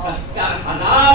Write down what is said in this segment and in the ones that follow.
70,000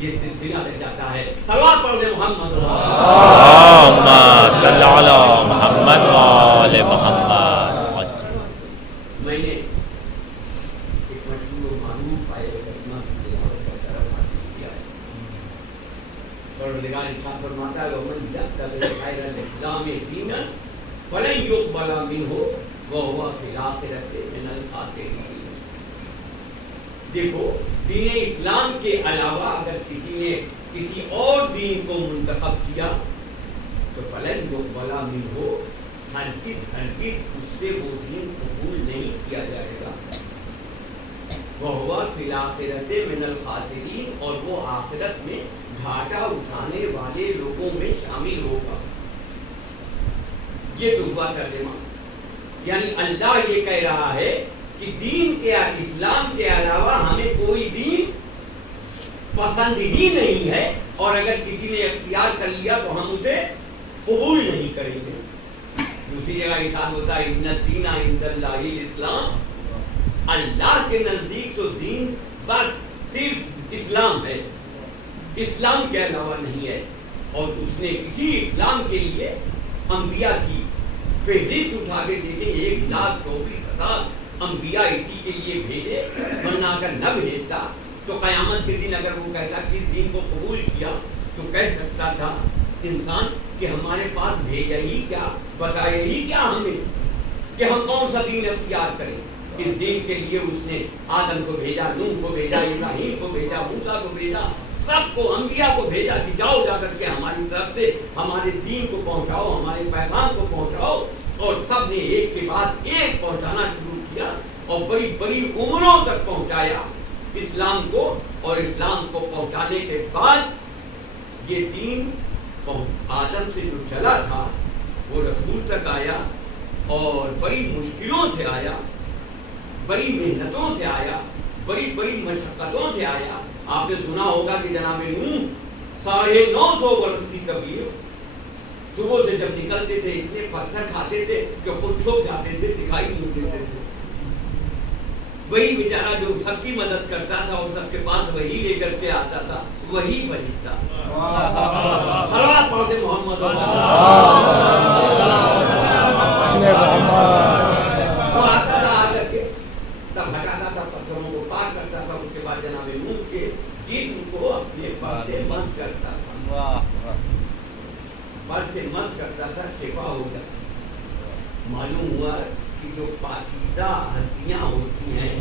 یہ سلسلہ لگ جاتا ہے. صلوات پڑھ دیں محمد اللہم صلی علی محمد و آل محمد. میں نے ایک مشہور و معروف آئے کریمہ کی تلاوت کا طرف حاصل کیا ہے. پروردگار ارشاد فرماتا ہے ومن یبتغی غیر الاسلام دینا فلن یقبل منہ وہو فی الآخرۃ من الخاسرین. دیکھو دین اسلام کے علاوہ اگر کسی نے کسی اور دین کو منتخب کیا تو فلن یقبل منہ ہرگز اس سے وہ دین قبول نہیں کیا جائے گا. وہو فی الآخرۃ من الخاسرین اور وہ آخرت میں گھاٹا اٹھانے والے لوگوں میں شامل ہوگا. یہ تو ہوا ترجمہ. یعنی اللہ یہ کہہ رہا ہے کہ دین کے اسلام کے علاوہ ہمیں کوئی دین پسند ہی نہیں ہے اور اگر کسی نے اختیار کر لیا تو ہم اسے قبول نہیں کریں گے. دوسری جگہ ارشاد ہوتا ہے ان الدین عند اللہ الاسلام. اللہ کے نزدیک تو دین بس صرف اسلام ہے, اسلام کے علاوہ نہیں ہے. اور اس نے اسی اسلام کے لیے انبیاء کی فہرست اٹھا کے دیکھیں 1,24,000 انبیاء اسی کے لیے بھیجے. ورنہ اگر نہ بھیجتا تو قیامت کے دن اگر وہ کہتا کہ اس دین کو قبول کیا تو کہہ سکتا تھا انسان کہ ہمارے پاس بھیجا ہی کیا, بتایا ہی کیا ہمیں کہ ہم کون سا دین اختیار کریں. اس دین کے لیے اس نے آدم کو بھیجا, نوح کو بھیجا, ابراہیم کو بھیجا, موسیٰ کو بھیجا, سب کو انبیاء کو بھیجا کہ جاؤ جا کر کے ہماری طرف سے ہمارے دین کو پہنچاؤ, ہمارے پیغام کو پہنچاؤ. اور سب نے ایک کے بعد ایک پہنچانا شروع کیا اور بڑی بڑی عمروں تک پہنچایا اسلام کو. اور اسلام کو پہنچانے کے بعد یہ دین آدم سے جو چلا تھا وہ رسول تک آیا اور بڑی مشکلوں سے آیا, بڑی محنتوں سے آیا, بڑی بڑی مشقتوں سے آیا. آپ نے سنا ہوگا کہ جناب نوح 950 برس کی کبیر صبح سے جب نکلتے تھے اتنے پتھر کھاتے تھے کہ خود چھپ جاتے تھے, دکھائی نہیں دیتے تھے. وہی بیچارہ جو سب کی مدد کرتا تھا اور سب کے پاس وہی لے کر کے آتا تھا, وہی فرشتہ. صلوات پڑھ دیں محمد وہ آتا تھا, آ کر کے سب ہٹاتا تھا, پتھروں کو پار کرتا تھا. اس کے بعد جناب نوح کے جسم کو اپنے پر سے مس کرتا تھا, پر سے مس کرتا تھا, شفا ہو گیا. معلوم ہوا کہ جو پاکیزہ ہستیاں ہوتی ہیں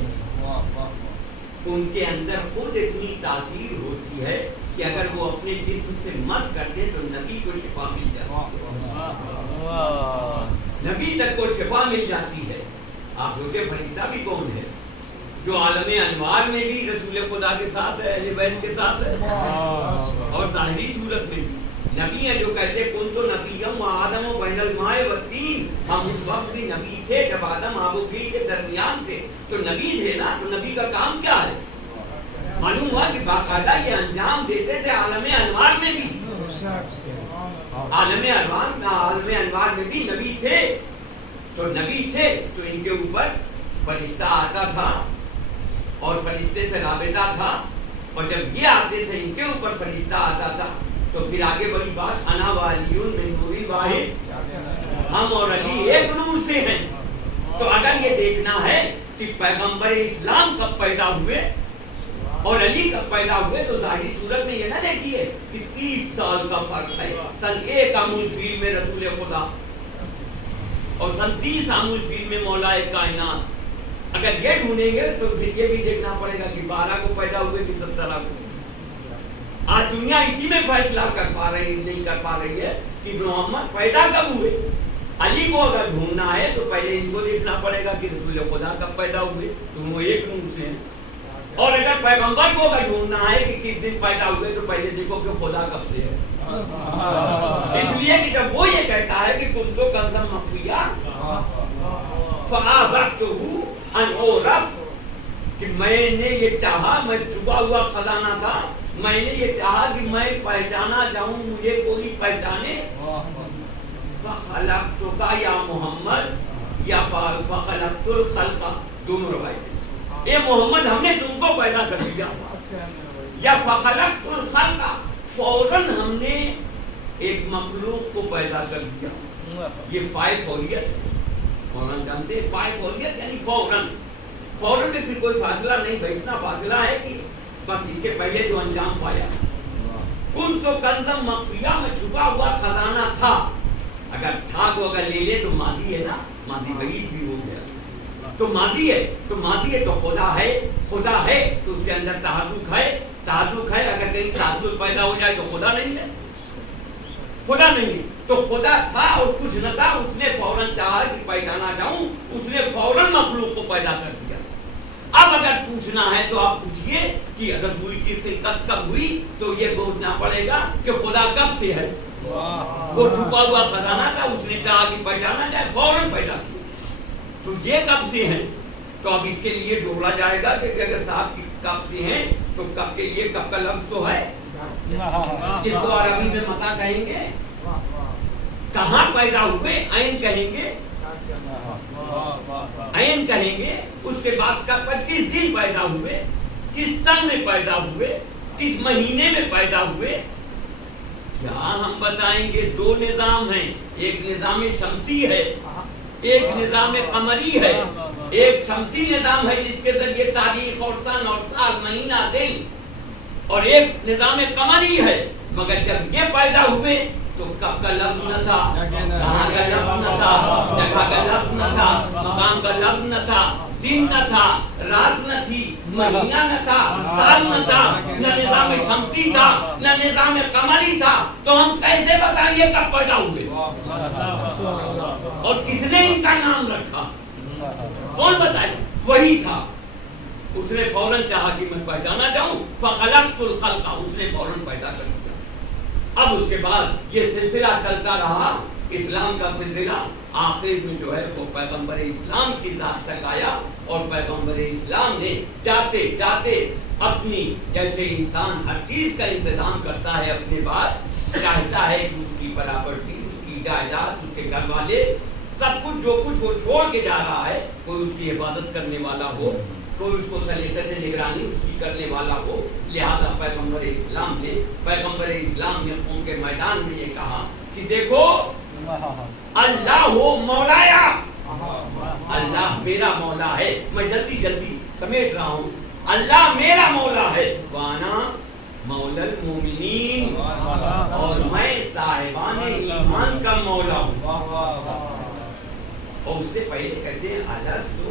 ان کے اندر خود اتنی تاثیر ہوتی ہے کہ اگر وہ اپنے جسم سے مس کر دیں تو نبی کو شفا مل جاتی ہے, نبی تک کو شفا مل جاتی ہے. آپ سوچے فرشتہ بھی کون ہے جو عالم انوار میں بھی رسول خدا کے ساتھ ہے, اہل بیت کے ساتھ ہے, اور ظاہری صورت میں بھی نبی ہیں جو کہتے کن تو نبیم و آدم و بین الماء والطین. ہم اس وقت بھی نبی تھے جب آدم آب و گل کے درمیان تھے, تو نبی تھے نا. تو نبی کا کام کیا ہے؟ معلوم ہوا کہ باقاعدہ یہ انجام دیتے تھے عالم انوار میں بھی. عالم انوار میں بھی نبی تھے. تو نبی تھے تو ان کے اوپر فرشتہ آتا تھا اور فرشتے سے رابطہ تھا. اور جب یہ آتے تھے ان کے اوپر فرشتہ آتا تھا تو پھر آگے بڑی بات انا والی من نور واحد, ہم اور علی ایک نور سے ہیں. تو اگر یہ دیکھنا ہے کہ پیغمبر اسلام کب پیدا ہوئے اور علی کب پیدا ہوئے تو ظاہری صورت میں یہ نہ دیکھیے کہ 30 سال کا فرق ہے. سن 1 عام الفیل میں رسول خدا اور سن 30 عام الفیل میں مولا کائنات. اگر یہ ڈھونڈیں گے تو پھر یہ بھی دیکھنا پڑے گا کہ 12 کو پیدا ہوئے کہ 17 کو. آج دنیا اسی میں فیصلہ نہیں کر پا رہی ہے کہ محمد پیدا کب ہوئے. علی کو اگر ڈھونڈنا ہے تو پہلے ان کو دیکھنا پڑے گا کہ رسول خدا کب پیدا ہوئے, تو وہ ایک نور سے ہیں. اور اگر پیغمبر کو اگر ڈھونڈنا ہے کہ کس دن پیدا ہوئے تو پہلے دیکھو کہ خدا کب سے ہے. اس لیے کہ جب وہ یہ کہتا ہے کہ کن تو کنزم مخفیہ فَأَحْبَبْتُهُ أَنْ أُعْرَفَ, کہ میں نے یہ چاہا, میں چھپا ہوا خزانہ تھا, میں نے یہ چاہا کہ میں پہچانا جاؤں, مجھے کوئی پہچانے. فَخَلَقْتُكَ یا محمد یا فَخَلَقْتُ الْخَلْقَ, دونوں روایتیں اے محمد ہم نے تم کو پیدا کر دیا، یا فخلقت الخلق، فوراً ہم نے ایک مخلوق کو پیدا کر دیا. یہ فائل فوریت ہے، فوراً جانتے ہیں فائل فوریت یعنی فوراً. فوراً میں پھر کوئی فاصلہ نہیں، بیٹھنا فاصلہ ہے کہ بس اس کے پہلے جو انجام پایا. کن تو کنزم مخفیہ میں چھپا ہوا خزانہ تھا. اگر تھا کو اگر لے لے تو ماضی ہے نا، ماضی بعید بھی ہو گیا. تو ماضی ہے تو ماضی ہے تو خدا ہے، خدا ہے تو اس کے اندر تحقق ہے، تحقق ہے. اگر کہیں تحقق پیدا ہو جائے تو خدا نہیں ہے، خدا نہیں ہے. تو خدا تھا اور کچھ نہ تھا، اس نے فوراً چاہا کہ پہچانا جاؤں، اس نے فوراً مخلوق کو پیدا کر دیا. اب اگر پوچھنا ہے تو آپ پوچھئے کہ رسول کی خلقت کب ہوئی، تو یہ پوچھنا پڑے گا کہ خدا کب سے ہے. وہ چھپا ہوا خزانہ تھا، اس نے چاہا کہ پہچانا جائے، فوراً پیدا کیا. تو یہ کب سے ہیں؟ تو اب اس کے لیے ڈھونڈا جائے گا کہ اگر صاحب کب سے ہیں تو کب کے لیے کب کا لفظ تو ہے، جس کو عربی میں متا کہیں گے. کہاں پیدا ہوئے عین کہیں گے، عین کہیں گے. اس کے بعد کب پر کس دن پیدا ہوئے، کس سن میں پیدا ہوئے، کس مہینے میں پیدا ہوئے. کیا ہم بتائیں گے؟ دو نظام ہیں، ایک نظام شمسی ہے، ایک نظام قمری ہے. ایک شمسی نظام ہے جس کے ذریعے تاریخ اور سن اور سال مہینہ دن، اور ایک نظام قمری ہے. مگر جب یہ پیدا ہوئے تو کب کا لفظ نہ تھا، کہاں کا لفظ نہ تھا، جگہ کا لفظ نہ تھا، مقام کا لفظ نہ تھا، دن نہ تھا، رات نہ تھی، مہینہ نہ تھا، سال نہ تھا، نہ نظام شمسی تھا، نہ نظام قمری تھا. تو ہم کیسے بتائیں یہ کب پیدا ہوئے اور کس نے ان کا نام رکھا؟ کون بتائے؟ وہی تھا. اس نے فوراً چاہا کہ میں پہچانا جاؤں، فخلقت الخلق، اس نے فوراً پیدا کر دیا. اب اس کے بعد یہ سلسلہ چلتا رہا، اسلام کا سلسلہ. آخر میں جو ہے وہ پیغمبر اسلام کی ذات تک آیا، اور پیغمبر اسلام نے جاتے جاتے اپنی، جیسے انسان ہر چیز کا انتظام کرتا ہے اپنے بعد، چاہتا ہے کہ اس کی پراپرٹی، اس کی جائیداد، اس کے گھر والے، سب کچھ جو کچھ وہ چھوڑ کے جا رہا ہے، کوئی اس کی حفاظت کرنے والا ہو، کوئی اس کو سلیقت سے نگرانی اس کی کرنے والا ہو. لہذا پیغمبر اسلام نے خون کے میدان میں یہ کہا کہ دیکھو اللہ ہو مولایا، اللہ میرا مولا ہے. میں جلدی جلدی سمیٹ رہا ہوں. اللہ میرا مولا ہے، وانا مولا المومنین، اور میں صاحبان ایمان کا مولا ہوں. اور اس سے پہلے کہتے ہیں الستو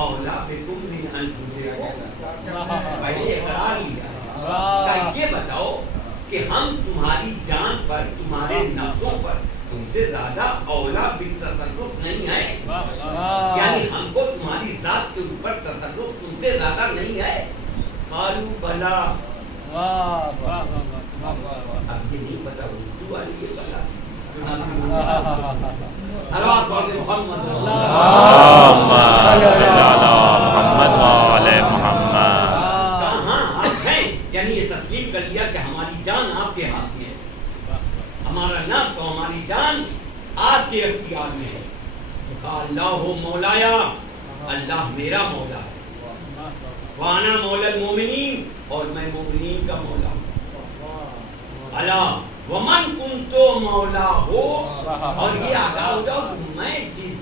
اولا بکم من انفسکم، پہلے اقرار لیا ہے کہ یہ بتاؤ کہ ہم تمہاری جان پر، تمہارے نفسوں پر تم سے زیادہ اولا بالتصرف نہیں ہے. یعنی ہم کو تمہاری ذات کے اوپر تصرف تم سے زیادہ نہیں ہے. قالوا بلا. اب یہ نہیں پتا اردو والی یہ بلا محمد کہاں آپ ہیں. یعنی یہ تسلیم کر لیا کہ ہماری جان آپ کے ہاتھ میں ہے، ہمارا نفس اور ہماری جان آپ کے اختیار میں ہے. اللہ مولایا، اللہ میرا مولا ہے، وانا مولا المومنین، اور میں مومنین کا مولا ہوں. اللہ ومن کنتو مولا ہو، اور یہ آگاہ ہو جاؤ کہ میں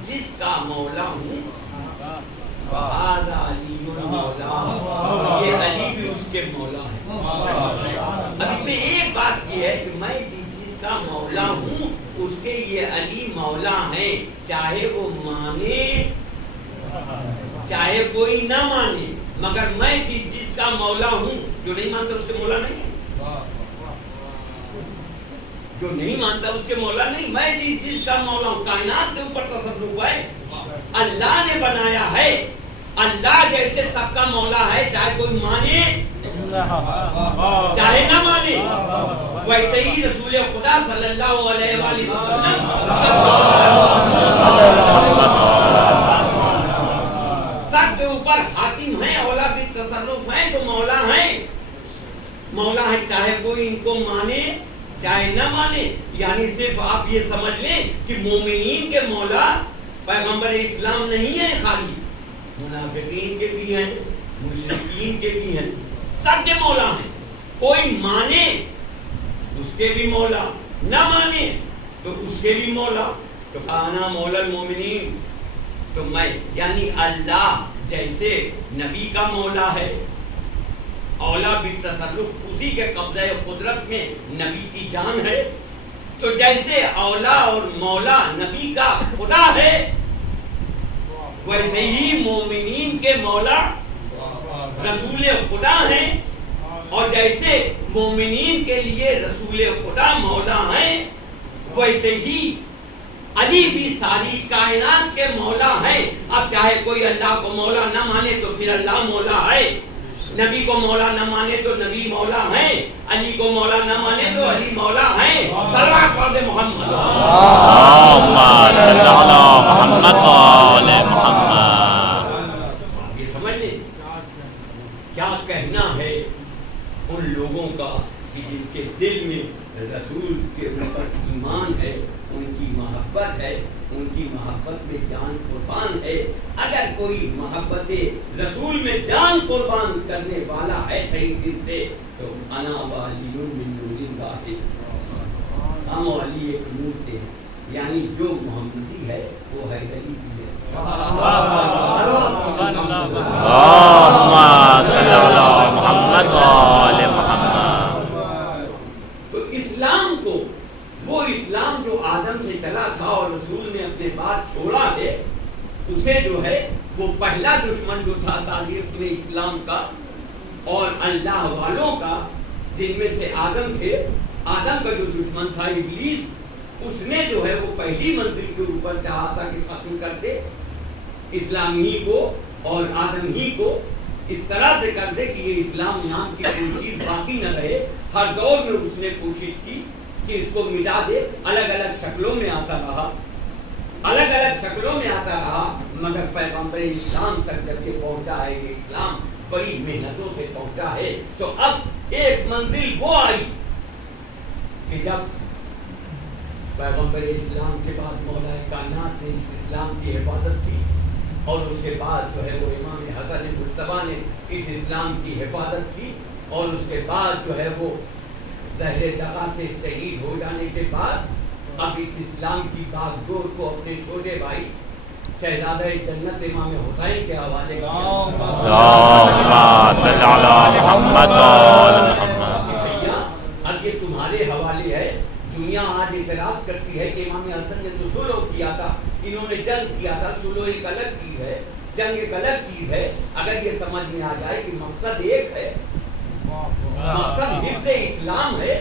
جس کا مولا ہوں، فہذا علی مولا، یہ علی بھی اس کے مولا ہے. اب اس میں ایک بات یہ ہے کہ میں جس کا مولا ہوں اس کے یہ علی مولا ہیں، چاہے وہ مانے چاہے کوئی نہ مانے. مگر میں جس کا مولا ہوں، جو نہیں مانتا اس کے مولا نہیں ہے، جو نہیں مانتا اس کے مولا نہیں. میں جس کا مولا ہوں، کائنات کے اوپر تصرف ہے، اللہ نے بنایا ہے. اللہ جیسے سب کا مولا ہے، چاہے کوئی مانے چاہے نہ مانے. ویسے ہی رسول خدا صلی اللہ علیہ وآلہ وسلم سب کے اوپر حاکم ہیں، اولا بھی تصرف ہیں، تو مولا ہیں. مولا ہے چاہے کوئی ان کو مانے چاہے نہ مانے. یعنی صرف آپ یہ سمجھ لیں کہ مومنین کے مولا پیغمبر اسلام نہیں ہے خالی، منافقین کے بھی ہیں، مشرکین کے بھی ہیں، سب کے مولا ہیں. کوئی مانے اس کے بھی مولا، نہ مانے تو اس کے بھی مولا. تو کانا مولا المومنین، تو میں یعنی اللہ جیسے نبی کا مولا ہے، اولا بالتصرف اسی کے قبضہ قدرت میں نبی کی جان ہے، تو جیسے اولا اور مولا نبی کا خدا ہے، ویسے ہی مومنین کے مولا رسول خدا ہیں. اور جیسے مومنین کے لیے رسول خدا مولا ہیں، ویسے ہی علی بھی ساری کائنات کے مولا ہیں. اب چاہے کوئی اللہ کو مولا نہ مانے تو پھر اللہ مولا ہے، نبی کو مولا نہ مانے تو نبی مولا ہیں، علی کو مولا نہ مانے تو علی مولا ہیں. صلوات پڑھ دے محمد. اللہم صلی علی محمد و آل محمد. یہ سمجھ لیں کیا کہنا ہے ان لوگوں کا کہ جن کے دل میں رسول کے اوپر ایمان ہے، ان کی محبت ہے، ان کی محبت میں جان قربان ہے. اگر کوئی محبت رسول میں جان قربان کرنے والا ہے صحیح دل سے تو انا والی من نور واحد، ہم والی ایک نور سے ہیں. یعنی جو محمدی ہے وہ ہے علی بھی ہے. اللہم صلی علی محمد و آل محمد. تو اسلام کو، وہ اسلام جو آدم سے چلا تھا اور رسول نے اپنے بعد چھوڑا ہے، اسے جو ہے وہ پہلا دشمن جو تھا تاریخ میں اسلام کا اور اللہ والوں کا، جن میں سے آدم تھے، آدم کا جو دشمن تھا ابلیس، اس نے جو ہے وہ پہلی منزل کے اوپر چاہا تھا کہ ختم کر دے اسلام ہی کو اور آدم ہی کو، اس طرح سے کر دے کہ یہ اسلام نام کی کوئی چیز باقی نہ رہے. ہر دور میں اس نے کوشش کی کہ اس کو مٹا دے. الگ الگ شکلوں میں آتا رہا، الگ الگ شکلوں میں آتا رہا، مگر پیغمبر اسلام تک جب یہ پہنچا ہے، یہ اسلام بڑی محنتوں سے پہنچا ہے. تو اب ایک منزل وہ آئی کہ جب پیغمبر اسلام کے بعد مولا کائنات نے اس اسلام کی حفاظت کی، اور اس کے بعد جو ہے وہ امام حسن مجتبیٰ نے اس اسلام کی حفاظت کی، اور اس کے بعد جو ہے وہ زہر دغا سے شہید ہو جانے کے بعد اب اس اسلام کی باغ ڈور کو اپنے چھوٹے بھائی شہزادہ جنت امام حسین کے حوالے کیا. اللہم صلی علی محمد و آل محمد. اب یہ تمہارے حوالے ہے. دنیا آج اعتراض کرتی ہے کہ امام حسن نے تو صلح کیا تھا، انہوں نے جنگ کیا تھا. صلح ایک الگ چیز ہے، جنگ ایک الگ چیز ہے. اگر یہ سمجھ میں آ جائے کہ مقصد ایک ہے، مقصد حفظ اسلام ہے،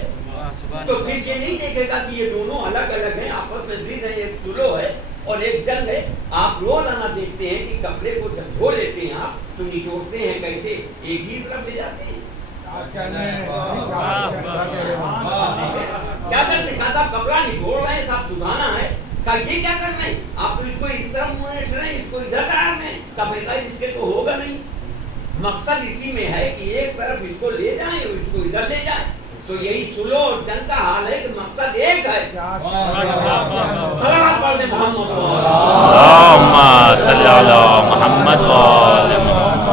تو پھر یہ نہیں دیکھے گا کہ یہ دونوں الگ الگ ہیں، آپس میں ضد ہیں. ایک صلح ہے اور ایک جنگ ہے. آپ روزانہ دیکھتے ہیں کہ کپڑے کو جب دھو لیتے ہیں آپ تو نچوڑتے ہیں کیسے، ایک ہی طرف لے جاتے ہیں. کیا کرتے ہیں؟ کہا صاحب کپڑا نچوڑ رہے ہیں، صاحب سدھانا ہے. کہا یہ کیا کرنا ہے؟ آپ اس کو اس طرف موڑ رہے ہیں، اس کو ادھر کار میں. کہا اس کے تو ہوگا نہیں. مقصد اسی میں ہے کہ ایک طرف اس کو لے جائیں اور اس کو ادھر لے جائیں. تو یہی صلح اور جنگ کا حال ہے کہ مقصد ایک ہے. صلوات پڑھ دیں محمد. اللہم صلی علی محمد و آل محمد.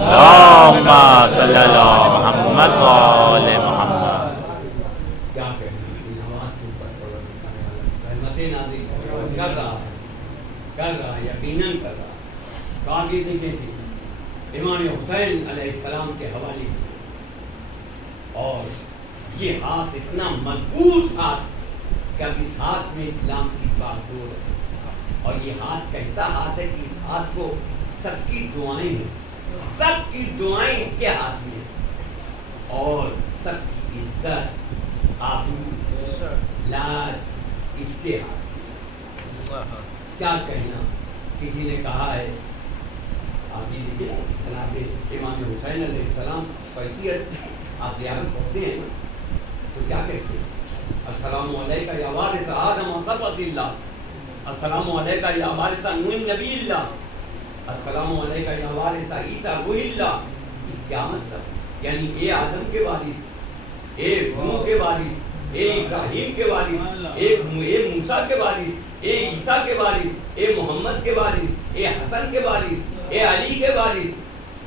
اللہم صلی علی محمد و آل محمد. کیا کہنا، رحمتیں نازل کر رہا ہے، یقیناً کر رہا ہے. تو آپ یہ دیکھیں کہ امام حسین علیہ السلام کے حوالے کیا، اور یہ ہاتھ اتنا مضبوط ہاتھ کہ اب اس ہاتھ میں اسلام کی بات ڈور ہے. اور یہ ہاتھ کیسا ہاتھ ہے کہ اس ہاتھ کو سب کی دعائیں ہیں، سب کی دعائیں اس کے ہاتھ میں ہیں، اور سب کی عزت، آبرو، لاج اس کے ہاتھ میں. کیا کہنا. کسی نے کہا ہے، آپ یہ دیکھیے جناب امام حسین علیہ السلام فیضیت آپ ریاضت پڑھتے ہیں تو کیا کہتے ہیں؟ السلام علیکہ یا وارث آدم و صفوۃ اللہ، السلام علیکہ یا وارث نوح نبی اللہ، السلام علیکہ یا وارث عیسیٰ روح اللہ. کیا مطلب؟ یعنی اے آدم کے وارث، اے نوح کے وارث، اے ابراہیم کے وارث، اے موسیٰ کے وارث، اے عیسیٰ کے وارث، اے محمد کے وارث، اے حسن کے وارث، اے علی کے وارث،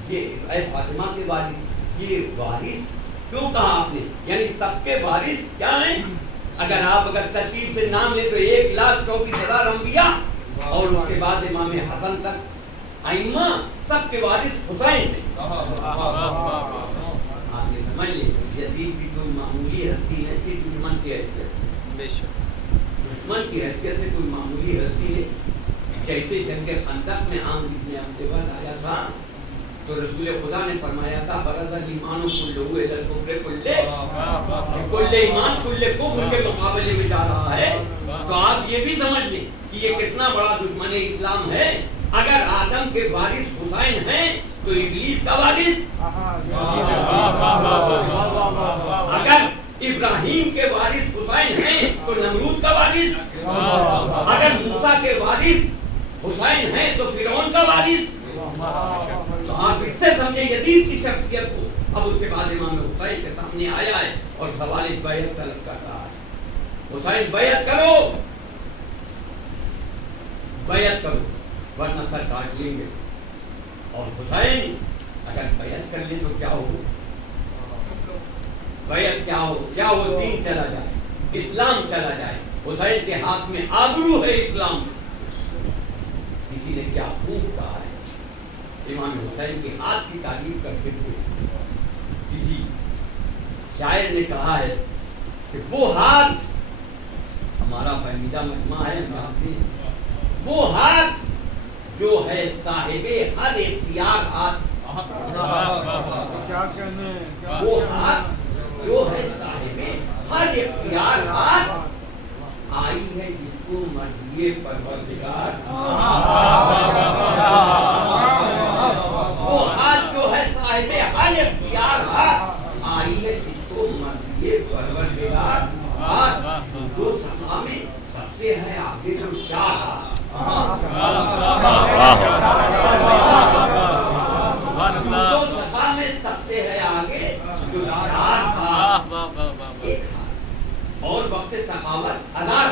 یہ اے فاطمہ کے وارث، یہ وارث کیوں کہا آپ نے؟ یعنی سب کے وارث کیا ہیں؟ اگر ترتیب سے نام لیں تو 1,24,000 انبیاء اور اس کے بعد امام حسن تک ائمہ، سب کے وارث حسین ہیں۔ آپ نے سمجھ لیں یزید بھی کوئی معمولی ہستی ہے، صرف دشمن کی حیثیت، دشمن کی حیثیت سے کوئی معمولی ہستی ہے۔ جیسے جنگ خندق میں عام ابن عبدالوہاب آیا تھا تو رسول خدا نے فرمایا تھا برز الایمان کلہ الی الکفر کلہ، کل ایمان کل کفر کے مقابلے میں جا رہا ہے۔ تو آپ یہ بھی سمجھ لیں کہ یہ کتنا بڑا دشمن اسلام ہے۔ اگر آدم کے وارث حسین ہیں تو ابلیس کا وارث، اگر ابراہیم کے وارث حسین ہیں تو نمرود کا وارث، اگر موسیٰ کے وارث حسین ہیں تو فرعون کا وارث۔ تو آپ اس سے سمجھیں یزید کی شخصیت کو۔ اب اس کے بعد امام حسین کے سامنے آیا ہے اور سوال بیعت طلب کر رہا ہے، حسین بیعت کرو، بیعت کرو ورنہ سر کاٹ لیں گے۔ اور حسین اگر بیعت کر لیں تو کیا ہو؟ بیعت کیا ہو؟ کیا وہ دین چلا جائے، اسلام چلا جائے۔ حسین کے ہاتھ میں آبرو ہے اسلام۔ کسی نے کیا خوب کہا ہے، امام حسین کے ہاتھ کی تعریف کرتے ہوئے کسی شاعر نے کہا ہے کہ وہ ہاتھ، ہمارا پسندیدہ مجمع ہے، وہ ہاتھ جو ہے صاحب ہر اختیار ہاتھ، وہ ہاتھ جو ہے صاحب ہر اختیار ہاتھ، آئی ہے جس کو مرضی پروردگار، وہ ہاتھ جو ہے صاحب ہر اختیار ہاتھ، آئی ہے جس کو مرضی پروردگار ہاتھ، جو سخا میں سب سے ہے آگے جو چار ہاتھ، جو سخا میں سب سے ہے آگے جو چار ہاتھ، ایک ہاتھ اور وقت سخاوت 1000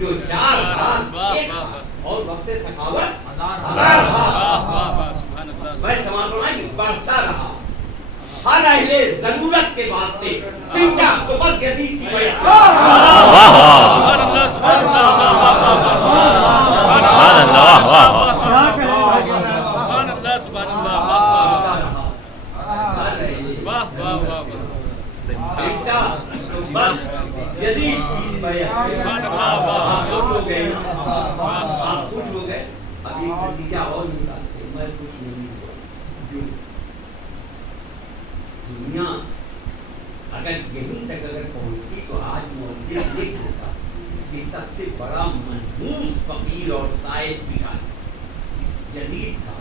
جو چار ہاتھ ایک ہاتھ اور وقت سخاوت 1000 ہاتھ۔ میں سمجھ رہا ہوں بڑھتا رہا ہر اہل ضرورت کے واسطے سمجھا تو بس یزید کی بیعت۔ سبحان اللہ سبحان اللہ سبحان اللہ، سمجھا تو بس یزید کی بیعت۔ آپ خوش ہو گئے نا، آپ خوش ہو گئے۔ اب ایک نتیجہ اور نکالتے، میں خوش نہیں ہوا کیوں؟ دنیا اگر یہیں تک اگر پہنچتی تو آج مولوی لکھ ہوتا کہ سب سے بڑا منحوس فقیر اور سائل بھکاری یزید تھا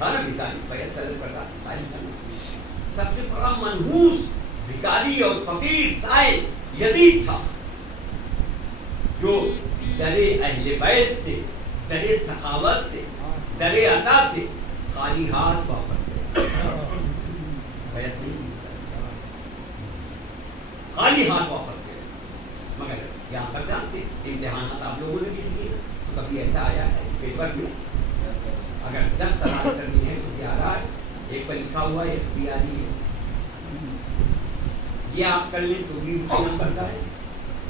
نا، بھکاری بیعت طلب کر رہا سائل تھا، سب سے بڑا منحوس بھکاری اور فقیر سائل یزید تھا، جو در اہل بیت سے، در سخاوت سے، در عطا سے خالی ہاتھ واپس گئے، بیعت نہیں کی، خالی ہاتھ واپس گئے۔ مگر یہاں پر جانتے امتحانات آپ لوگوں نے بھی دیے، تو کبھی ایسا آیا ہے پیپر میں اگر 10 سوال کرنی ہے تو 11 ایک پر لکھا ہوا ہے اختیاری ہے، یہ آپ کر لیں تو بھی اسی نمبر کا ہے،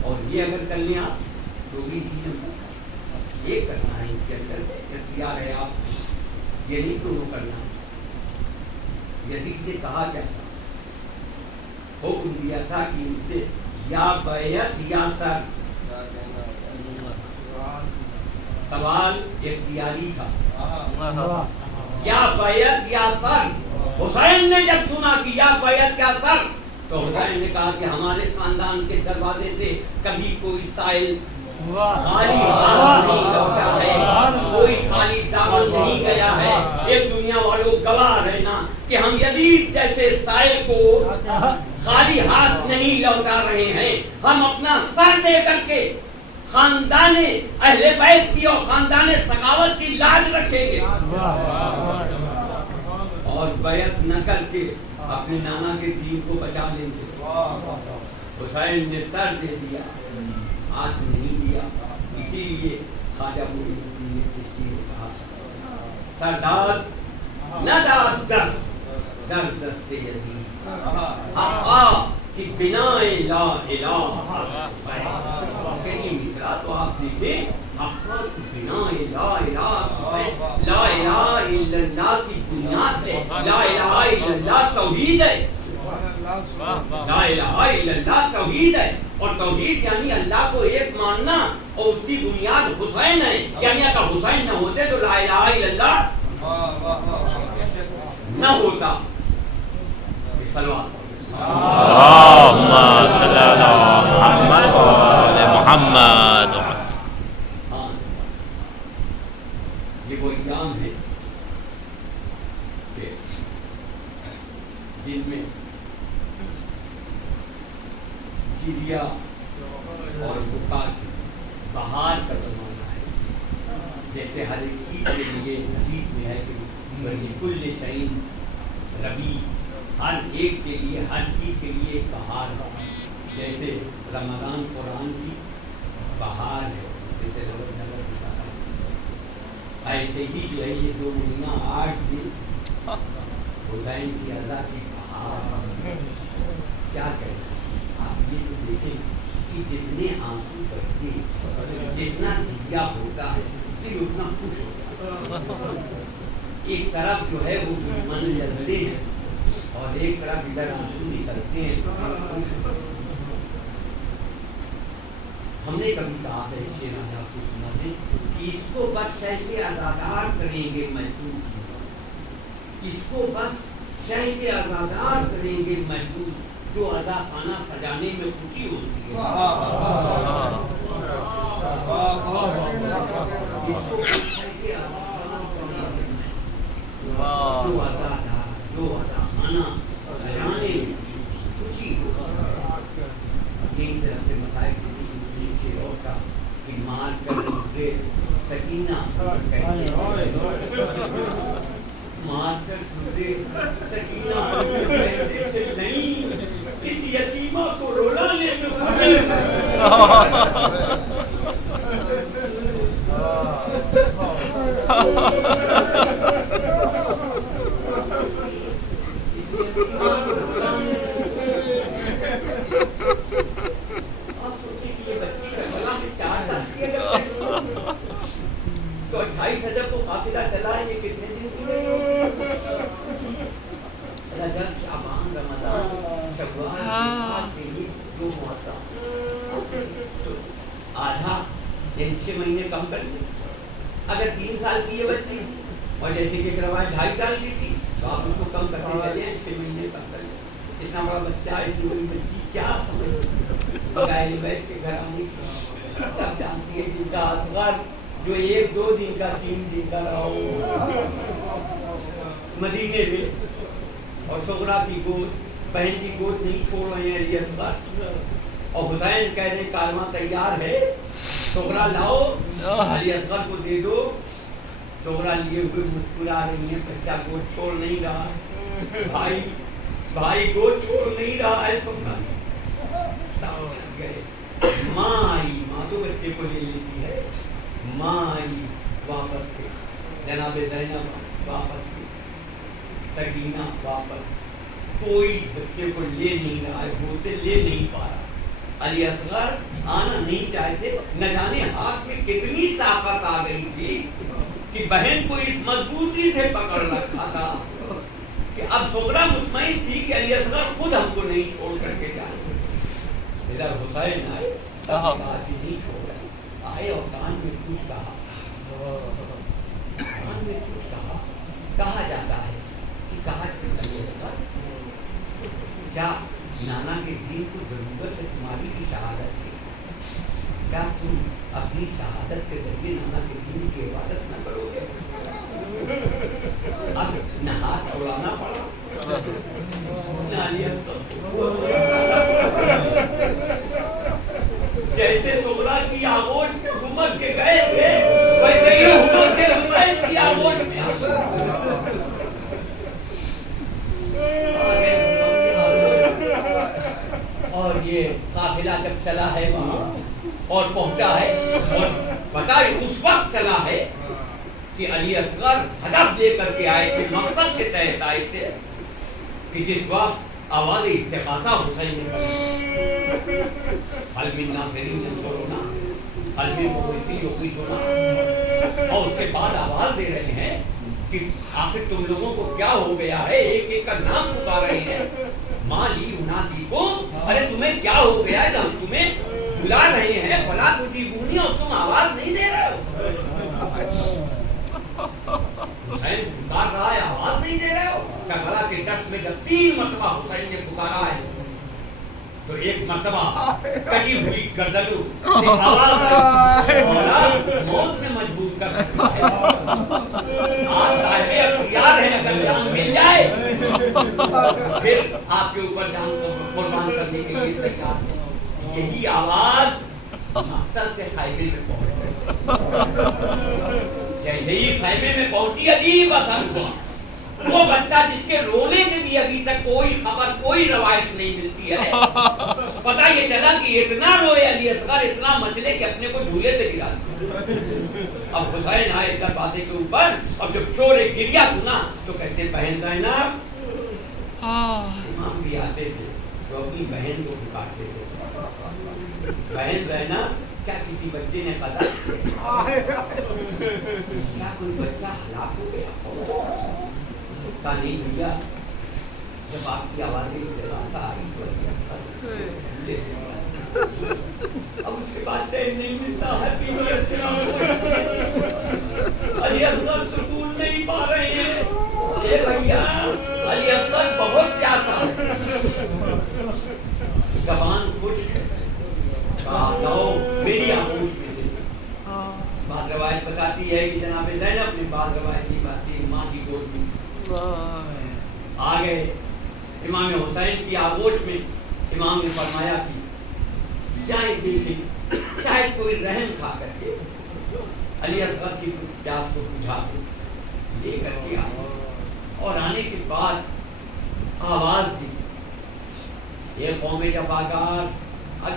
اور یہ اگر کر لیں آپ تو بھی اسی نمبر کا ہے۔ یہ کرنا ہے، اس کے اندر سے اختیار ہے، آپ یہ نہیں دونوں کرنا۔ یزید نے کہا کیا تھا؟ حکم دیا تھا کہ ان سے یا بیعت یا سر، سوال اختیاری تھا، یا بیعت یا سر۔ حسین نے جب سنا کہ یا بیعت یا سر تو حسین نے کہا کہ ہمارے خاندان کے دروازے سے کبھی کوئی سائل خالی ہاتھ نہیں لوٹا ہے، کوئی خالی دامن نہیں گیا ہے۔ ایک دنیا والوں گواہ رہنا کہ ہم یزید جیسے سائل کو خالی ہاتھ نہیں لوٹا رہے ہیں، ہم اپنا سر دے کر کے خاندان اہل بیت کی اور خاندان سخاوت کی لاج رکھیں گے، اور بیعت نہ کر کے اپنے نانا کے دین کو بچا لیں گے۔ حسین نے سر دے دیا، ہاتھ نہیں دیا، اسی لیے خواجہ معین الدین چشتی نے کہا سرداد نہ داد دست در دست یزید حقا کہ بنائے لا الہ یہ مصرع تو آپ دیکھیں، حقا کہ بنائے لا الہ، لا الہ الا اللہ کی بنیاد ہے، لا الہ الا اللہ توحید ہے، لا الہ الا اللہ توحید ہے، اور توحید یعنی اللہ کو ایک ماننا، اور اس کی بنیاد حسین ہے، یعنی اگر حسین نہ ہوتے تو لا الہ الا اللہ نہ ہوتا۔ اللہم صلی اللہ محمد و آل محمد۔ ہاں یہ وہ ایام ہے کہ جن میں گریا اور بکا کی بہار کا زمانہ ہے، جیسے ہر ایک چیز کے لیے حدیث میں ہے کہ کل شعین ربی، ہر ایک کے لیے ہر چیز کے لیے ایک بہار ہے، جیسے رمضان قرآن کی بہار ہے، جیسے ایسے ہی جو ہے یہ 2 مہینہ 8 دن حسین کی رضا کی بہار۔ کیا کہنا آپ یہ تو دیکھیں کہ جتنے آنسو بہتے، جتنا دیا ہوتا ہے دل اتنا خوش ہوتا ہے۔ ایک طرف جو ہے وہ دشمن لڑتے ہیں اور ایک طرف ادھر آنسو نکلتے ہیں۔ ہم نے کبھی کہا تھا ایک شعر آج آپ کو سنا دیں کہ اس کو بس شہ کے اداکار کریں گے محسوس، اس کو بس شہ کے اداکار کریں گے محسوس، جو ادا خانہ سجانے میں خوشی ہوتی ہے، اس کو بس شہ کے اداکار کریں گے محسوس، جو ادا تھا، جو ادا خانہ سجانے میں خوشی ہوتی ہے۔ یہیں سے اپنے مسائل کے اور کا کہ مار کر ٹوٹے سکینہ مار کر ٹوٹے سکینہ کہتے تھے نہیں اس یتیمہ کو رولانے میں مجھے تو 28 رجب کو قافلہ چلا ہے، یہ کتنے دن کی نہیں ہوتی؟ رجب شعبان رمضان شوال کے لیے 2 مہینہ تو آدھا یعنی 6 مہینے کم کر لیں۔ اگر 3 سال کی یہ بچی تھی اور جیسے کہ ایک روایت 2.5 سال کی تھی تو آپ اس کو کم کرتے چلے ہیں، 6 مہینے کم کر لیں۔ اتنا بڑا بچہ ہے، اتنی بڑی بچی کیا سمجھ بغیر بیٹھ کے گھر آنے کی، سب جانتی ہے جن کا اصغر جو 1-2 دن کا 3 دن کا رہا ہو مدینے میں، اور صغرا کی گود، بہن کی گود نہیں چھوڑ رہے ہیں علی اصغر، اور حسین کہہ رہے کالمہ تیار ہے، صغرا لاؤ علی اصغر کو دے دو۔ صغرا لیے ہوئے مسکرا رہی ہیں، بچہ گود چھوڑ نہیں رہا ہے، بھائی گود چھوڑ نہیں رہا ہے۔ صغرا سب چل گئے، ماں آئی، ماں تو بچے کو لے لیتی ہے، ماں آئی واپس کے، جناب زینب واپس کے، سکینہ واپس، کوئی بچے کو لے نہیں رہا ہے، گود سے لے نہیں پا رہا۔ علی اصغر آنا نہیں چاہتے، نہ جانے ہاتھ میں کتنی طاقت آ گئی تھی کہ بہن کو اس مضبوطی سے پکڑ رکھا تھا کہ اب صغرا مطمئن تھی کہ علی اصغر خود ہم کو نہیں چھوڑ کر کے جائیں گے۔ ادھر حسین آئے، کہا کہ نہیں چھوڑ رہے، آئے اور کان میں کچھ کہا، کان میں کچھ کہا، کہا جاتا ہے کہ کہا کہ علی اصغر کیا نانا کے دین کو ضرورت ہے تمہاری بھی شہادت کی؟ کیا تم اپنی شہادت کے ذریعے نانا کے دین کی عبادت نہ کرو گے؟ اب نہ ہاتھ چھوڑانا پڑا جیسے سغرا کی آغوش میں عمر کے گئے تھے ویسے ہی عمر کے حسین کی آغوش میں اور یہ قافلہ جب چلا ہے وہاں اور پہنچا ہے اور پتہ اس وقت چلا ہے کہ علی اصغر ہدف لے کر کے آئے تھے، مقصد کے تحت آئے تھے کہ جس وقت آواز استغاثہ حسین نے کری، حل من ناصرین ینصرنا، حل من مغیثین یغیثنا، اور اس کے بعد آواز دے رہے ہیں کہ آخر تم لوگوں کو کیا ہو گیا ہے، ایک ایک کا نام پکار رہے ہیں، مالی منادیکم، ارے تمہیں کیا ہو گیا ہے، ہم تمہیں بلا رہے ہیں، فلا تجیبونی، اور تم آواز نہیں دے رہے ہو۔ حسین پکار رہا ہے، آواز نہیں دے رہے ہو۔ کربلا کے دشت میں جب 3 مرتبہ حسین نے پکارا ہے تو ایک مرتبہ کٹی ہوئی گردنوں سے آواز آئی، مولا موت میں مجبور کر رکھا ہے، آپ صاحب اختیار ہیں، اگر جان مل جائے پھر آپ کے اوپر جان کو قربان کرنے کے لیے تیار ہے۔ یہی آواز مقتل سے خیمے میں پہنچ گئی۔ جیسے ہی خیمے میں پہنچی عجیب اثر ہوا، وہ بچہ جس کے رونے سے بھی ابھی تک کوئی خبر کوئی روایت نہیں ملتی ہے، پتہ یہ چلا کہ اتنا روئے علی اصغر، اتنا مچلے کہ اپنے کو جھولے سے گرا دیا۔ اب حسین آئے دروازے کے اوپر اور جب شور گریا سنا تو کہتے ہیں بہن زینب، امام بھی آتے تھے تو اپنی بہن کو پکارتے تھے، بہن زینب کیا کسی بچے نے قتل کیا، کیا کوئی بچہ ہلاک ہو گیا، کہا نہیں بھیا، جب آپ کی آوازیں استغاثہ آئی تو علی اصغر جھولے سے گرا۔ اب اس کے بعد چین نہیں ملتا ہے، علی اصغر سکون نہیں پا رہے ہیں، اے بھیا علی اصغر بہت پیاسا ہے، زبان خشک ہے، کہا لاؤ میری آغوش میں دے۔ بعض روایت بتاتی ہے کہ جناب زینب نے بعض روایت کی بات کی، ماں کی گود میں آ گئے امام حسین کی آغوش میں۔ امام نے فرمایا کہ جائیں دیکھیں شاید کوئی رحم کھا کر کے علی اصغر کی پیاس کو بجھا دے، لے کر کے آئے اور آنے کے بعد آواز دی، یہ قوم جفاکار